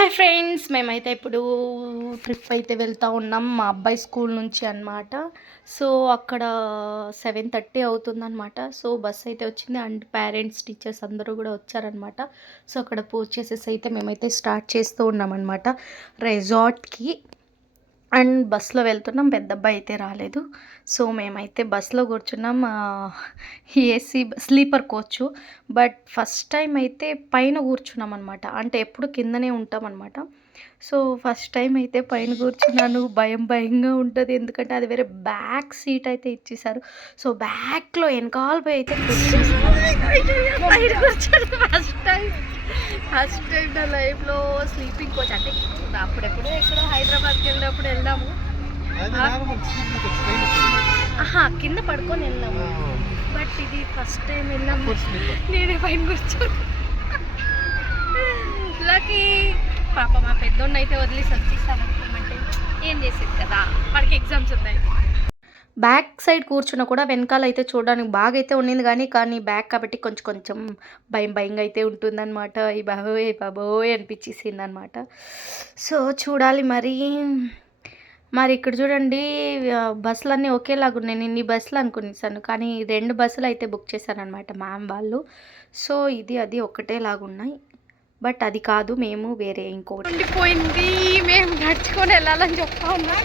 Hi friends, మేమైతే ఇప్పుడు trip అయితే వెళ్తూ ఉన్నాం మా అబ్బాయి స్కూల్ నుంచి అనమాట. సో అక్కడ 7:30 అవుతుందన్నమాట. సో బస్ అయితే వచ్చింది అండ్ పేరెంట్స్ టీచర్స్ అందరూ కూడా వచ్చారనమాట. సో అక్కడ పూజ చేసేసి అయితే మేమైతే స్టార్ట్ చేస్తూ ఉన్నామన్నమాట రిసార్ట్కి. అండ్ బస్సులో వెళ్తున్నాం, పెద్ద అబ్బాయి అయితే రాలేదు. సో మేమైతే బస్సులో కూర్చున్నాం, AC sleeper coach. But first time అయితే పైన కూర్చున్నాం అనమాట. అంటే ఎప్పుడు కిందనే ఉంటాం అనమాట. సో ఫస్ట్ టైం అయితే పైన కూర్చున్నాను. భయంగా ఉంటుంది, ఎందుకంటే అది వేరే బ్యాక్ సీట్ అయితే ఇచ్చేసారు. సో బ్యాక్లో వెనకాల పోయి అయితే ఫస్ట్ టైం నా లైఫ్లో స్లీపింగ్ కోచ్. అంటే అప్పుడెప్పుడో ఎక్కడో హైదరాబాద్కి వెళ్ళినప్పుడు వెళ్దాము, కింద పడుకొని వెళ్ళాము. బట్ ఇది ఫస్ట్ టైం వెళ్ళాము, నేనే పైన కూర్చోను. లక్కీ పాప మా పెద్దోడిని అయితే వదిలేసి వచ్చేసాను. అంటే ఏం చేసేది కదా, వాడికి ఎగ్జామ్స్ ఉన్నాయి. బ్యాక్ సైడ్ కూర్చున్నా కూడా వెనకాల అయితే చూడడానికి బాగా అయితే ఉండింది, కానీ బ్యాక్ కాబట్టి కొంచెం భయంగా అయితే ఉంటుందన్నమాట. ఈ బాబోయ్ అనిపించేసింది అనమాట. సో చూడాలి మరి ఇక్కడ చూడండి, బస్సులన్నీ ఒకేలాగా ఉన్నాయి. నేను ఈ బస్సులు అనుకునేసాను, కానీ 2 బస్సులు అయితే బుక్ చేశాను అనమాట మ్యామ్ వాళ్ళు. సో అది ఒకటేలాగా ఉన్నాయి, బట్ అది కాదు, మేము వేరే ఇంకొకటి ఉండిపోయింది. మేము నడుచుకొని వెళ్ళాలని చెప్తా ఉన్నాం.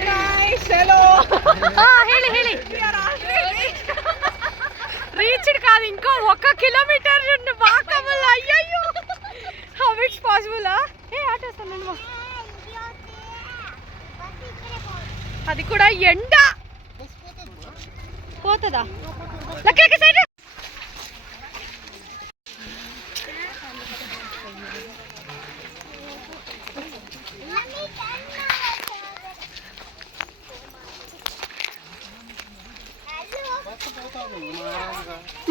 రీచ్డ్ కాదు, ఇంకో 1 కిలోమీటర్ బాకమల్. అయ్యయ్యో, హౌ ఇట్స్ పాసిబుల్? ఆటో వస్తాను. అది కూడా ఎండ పోతుందా? లక్కీ సైడ్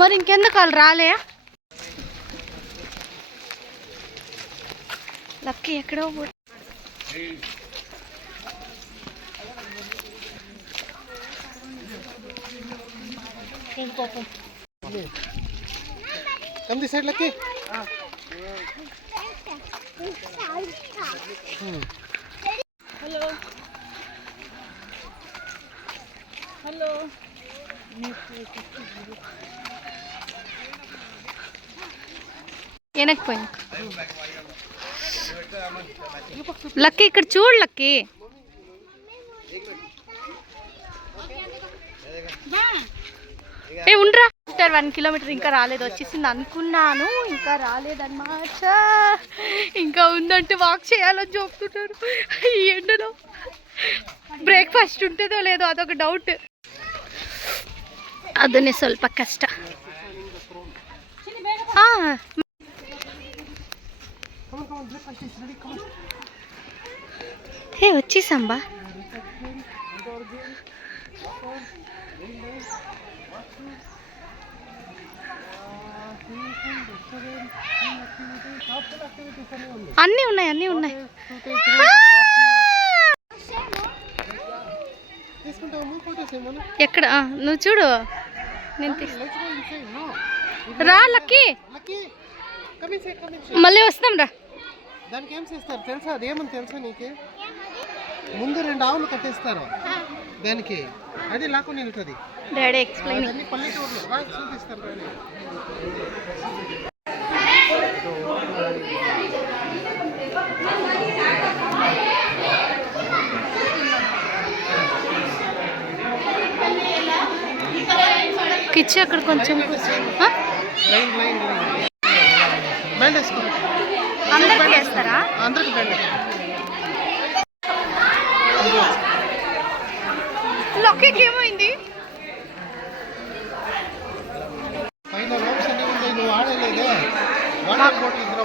మరి ఇంకెందుకు వాళ్ళు రాలే? లక్కీ ఎక్కడో Come this side, Lucky. Hello వెనక్కిపోయింది. లక్కీ ఇక్కడ చూడు, లక్కీ ఉండరా. 1 కిలోమీటర్ ఇంకా రాలేదు, వచ్చేసింది అనుకున్నాను, ఇంకా రాలేదన్నమాట. ఇంకా ఉందంటే వాక్ చేయాలని చెప్తున్నారు. ఈ ఎండలో బ్రేక్ఫాస్ట్ ఉంటుందో లేదో అదొక డౌట్. ಅದನ್ನೇ ಸ್ವಲ್ಪ ಕಷ್ಟ. వచ్చేసాంబా. అన్నీ ఉన్నాయి. ఎక్కడ? నువ్వు చూడు, నేను రా లక్కీ, మళ్ళీ వస్తాం రా. దానికి ఏం చేస్తారు తెలుసా? అదేమని తెలుసా నీకు? ముందు 2 ఆవులు కట్టేస్తారు దానికి, అది లాక్కుని వెళ్తుంది. Daddy explain. పల్లెటూరులో చూపిస్తారు. కిచ్చి అక్కడ కొంచెం అందరికి వేస్తారా? లక్కీకి ఏమైంది? నువ్వు ఆడలేదే వాటర్ బాటిల్ ఇద్దరు.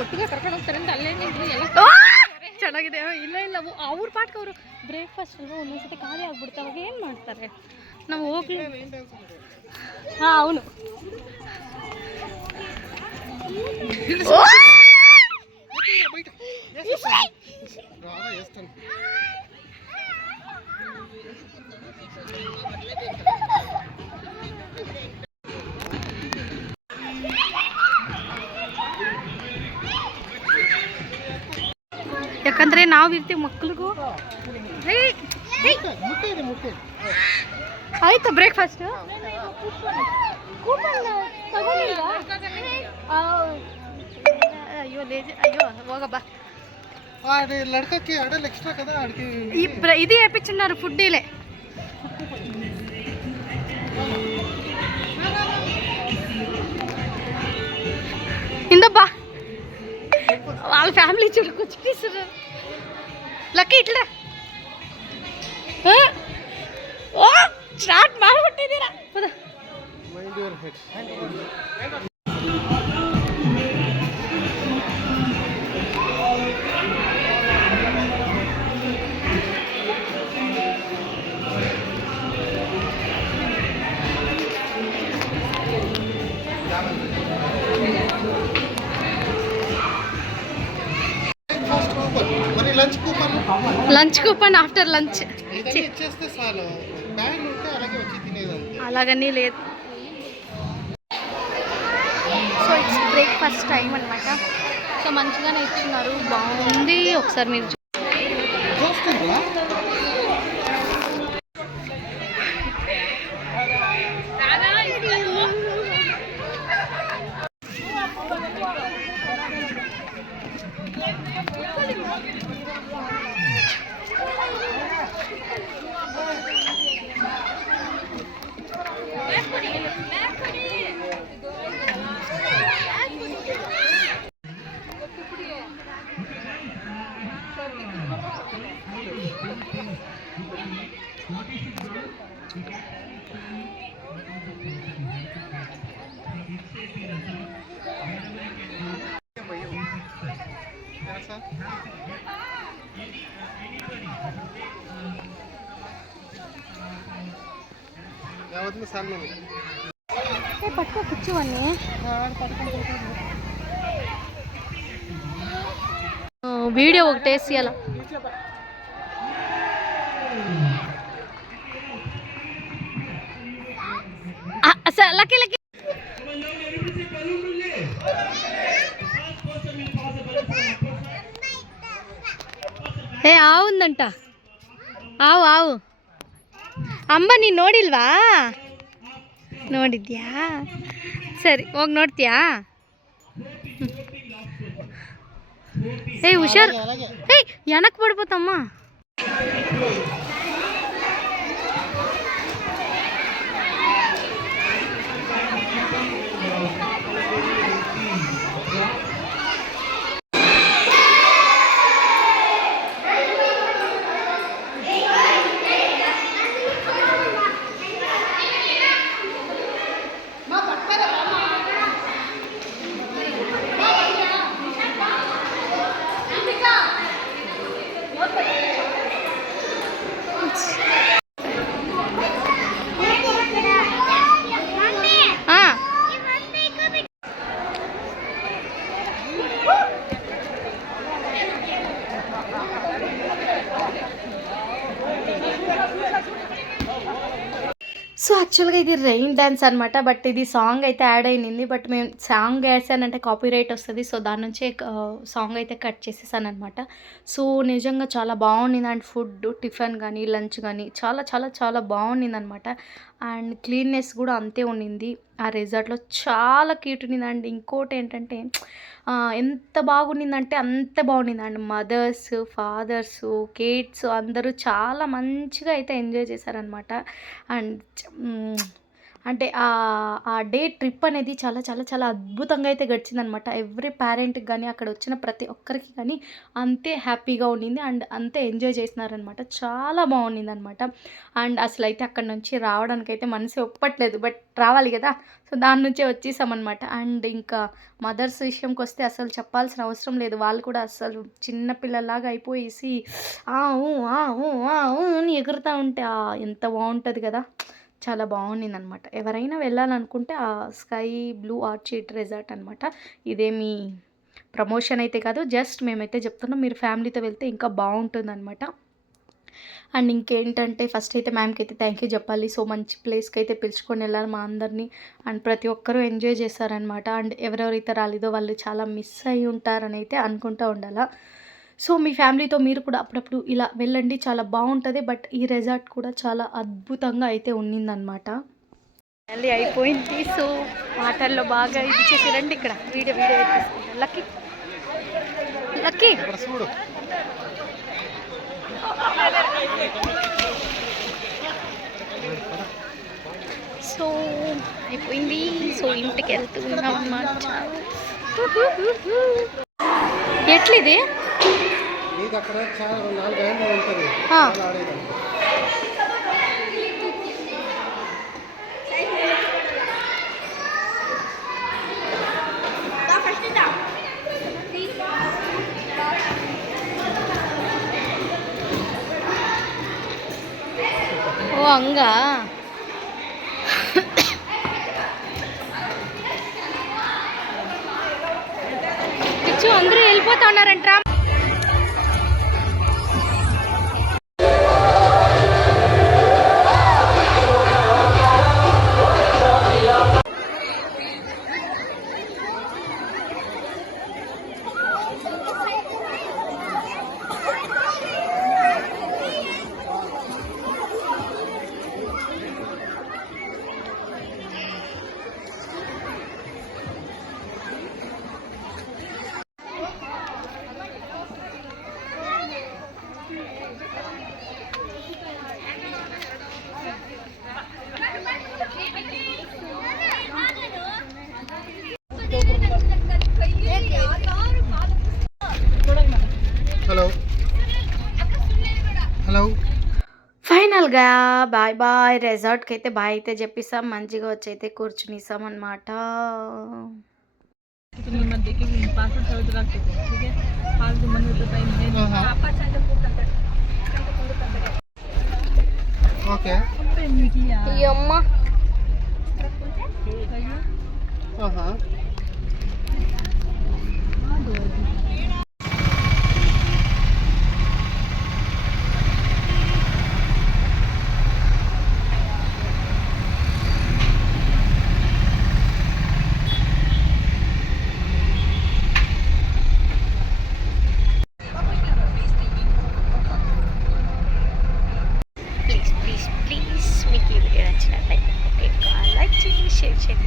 ಒಟ್ಟಿಗೆ ಕರ್ಕೊಂಡು ಹೋಗ್ತಾರಂತ ಅಲ್ಲೇ ಚೆನ್ನಾಗಿದೆ. ಇಲ್ಲ ಅವ್ರ ಪಾಟ್ಗೆ ಅವರು ಬ್ರೇಕ್ಫಾಸ್ಟ್ ಅಲ್ವಾ ಒಂದೊಂದ್ಸತಿ ಖಾಲಿ ಆಗ್ಬಿಡುತ್ತೆ, ಅವಾಗ ಏನು ಮಾಡ್ತಾರೆ? ನಾವು ಹೋಗ್ಲಿ. అవును. ಯಾಕಂದರೆ ನಾವು ಇರ್ತೀವಿ ಮಕ್ಳಿಗೂ. ಮುಟ್ಟೆ ಆಯ್ತಾ ಬ್ರೇಕ್ಫಾಸ್ಟ್? అయ్యో లేజీ, అయ్యో ಹೋಗబ్బా. లడకకి అడలు ఎక్స్ట్రా కదా ఆడికి ఇది వేయించున్నారు ఫుడ్ డీలే. ఇందబ్బా వాళ్ళ ఫ్యామిలీ చూడుకొచ్చి తీసుకున్నారు. లక్కీ ఇట్లా ಸ್ಟಾರ್ಟ್ ಮಾಡ್ಬಿಟ್ಟಿದ್ದೀರಾ. Mind your head. మరి లంచ్ కూపన్ ఆఫ్టర్ లంచ్ ఇచ్చేస్తే చాలు. బ్యాగ్ ఉంటే అలాగే వచ్చి తినేదంతే. అలాగని లేదు. సో ఇట్స్ బ్రేక్ఫాస్ట్ టైం అనమాట. సో మంచిగానే ఇచ్చినారు, బాగుంది. ఒకసారి మీరు పట్టుకో కూర్చోవన్నీ. వీడియో ఒకటి వేసి అలా లక్కీ లక్కీ ಏ ಆವುಂದಂಟ ಆವು ಆವು ಅಂಬ ನೀನು ನೋಡಿಲ್ವಾ? ನೋಡಿದ್ಯಾ? ಸರಿ ಹೋಗಿ ನೋಡ್ತೀಯಾ? ಏಯ್ ಹುಷಾರ್. ಏಯ್ ಎನಕ್ಕೆ ಬಿಡ್ಬೋತಮ್ಮ. సో యాక్చువల్గా ఇది రెయిన్ డ్యాన్స్ అనమాట. బట్ ఇది సాంగ్ అయితే యాడ్ అయింది. బట్ మేము సాంగ్ యాడ్సానంటే కాపీ రైట్ వస్తుంది. సో దాని నుంచే సాంగ్ అయితే కట్ చేసేసాను అనమాట. సో నిజంగా చాలా బాగుండింది. అండ్ ఫుడ్ టిఫిన్ కానీ లంచ్ కానీ చాలా చాలా చాలా బాగుండింది అనమాట. అండ్ క్లీన్నెస్ కూడా అంతే ఉండింది. ఆ రిసార్ట్లో చాలా క్యూట్ ఉండింది. అండ్ ఇంకోటి ఏంటంటే ఎంత బాగుండిందంటే అంత బాగుండింది. అండ్ మదర్స్, ఫాదర్స్, కిడ్స్ అందరూ చాలా మంచిగా అయితే ఎంజాయ్ చేశారనమాట. అండ్ అంటే ఆ డే ట్రిప్ అనేది చాలా చాలా చాలా అద్భుతంగా అయితే గడిచిందనమాట. ఎవ్రీ పేరెంట్కి కానీ అక్కడ వచ్చిన ప్రతి ఒక్కరికి కానీ అంతే హ్యాపీగా ఉండింది. అండ్ అంతే ఎంజాయ్ చేసినారనమాట. చాలా బాగుండిందనమాట. అండ్ అసలు అయితే అక్కడ నుంచి రావడానికైతే మనసు ఒప్పట్లేదు. బట్ రావాలి కదా, సో దాని నుంచే వచ్చేసామన్నమాట. అండ్ ఇంకా మదర్స్ విషయంకి వస్తే అసలు చెప్పాల్సిన అవసరం లేదు. వాళ్ళు కూడా అసలు చిన్నపిల్లలాగా అయిపోయేసి అని ఎగురుతూ ఉంటే ఎంత బాగుంటుంది కదా. చాలా బాగుండిందనమాట. ఎవరైనా వెళ్ళాలనుకుంటే ఆ స్కై బ్లూ ఆర్చిడ్ రిసార్ట్ అనమాట. ఇదేమి ప్రమోషన్ అయితే కాదు, జస్ట్ మేమైతే చెప్తున్నాం. మీరు ఫ్యామిలీతో వెళ్తే ఇంకా బాగుంటుందన్నమాట. అండ్ ఇంకేంటంటే ఫస్ట్ అయితే మ్యామ్కి అయితే థ్యాంక్ యూ చెప్పాలి. సో మంచి ప్లేస్కి అయితే పిలుచుకొని వెళ్ళాలి మా అందరినీ. అండ్ ప్రతి ఒక్కరూ ఎంజాయ్ చేశారనమాట. అండ్ ఎవరెవరైతే రాలేదో వాళ్ళు చాలా మిస్ అయ్యి ఉంటారని అయితే అనుకుంటూ ఉండాలా. సో మీ ఫ్యామిలీతో మీరు కూడా అప్పుడప్పుడు ఇలా వెళ్ళండి, చాలా బాగుంటుంది. బట్ ఈ రెసార్ట్ కూడా చాలా అద్భుతంగా అయితే ఉన్నిందనమాట. మళ్ళీ అయిపోయింది. సో మాటల్లో బాగా ఇది చేసి రండి, ఇక్కడ వీడియో తీసుకుంటాను. లక్కీ లక్కీ ఇక్కడ చూడు. సో అయిపోయింది. సో ఇంటికి వెళ్తూ ఉన్నాం అన్నమాట. ఎట్లిది నీకు అక్కడ చాలా 4 గంటలు ఉంటుంది ఆ. ఆడేదానికి. ఓ అంగా పిచ్చు అందరూ వెళ్ళిపోతా ఉన్నారంట్రా. Hello hello. ఫైనల్గా బాయ్ బాయ్. రెసార్ట్కి అయితే బాయ్ అయితే చెప్పిస్తాం. మంచిగా వచ్చి అయితే కూర్చునిస్తాం అనమాట. ఓకే. అమ్మ ఆహా. ప్లీజ్ మీకు ఈ వీడియో నచ్చినట్లయితే ఓకే లైక్ చేయండి, షేర్ చేయండి.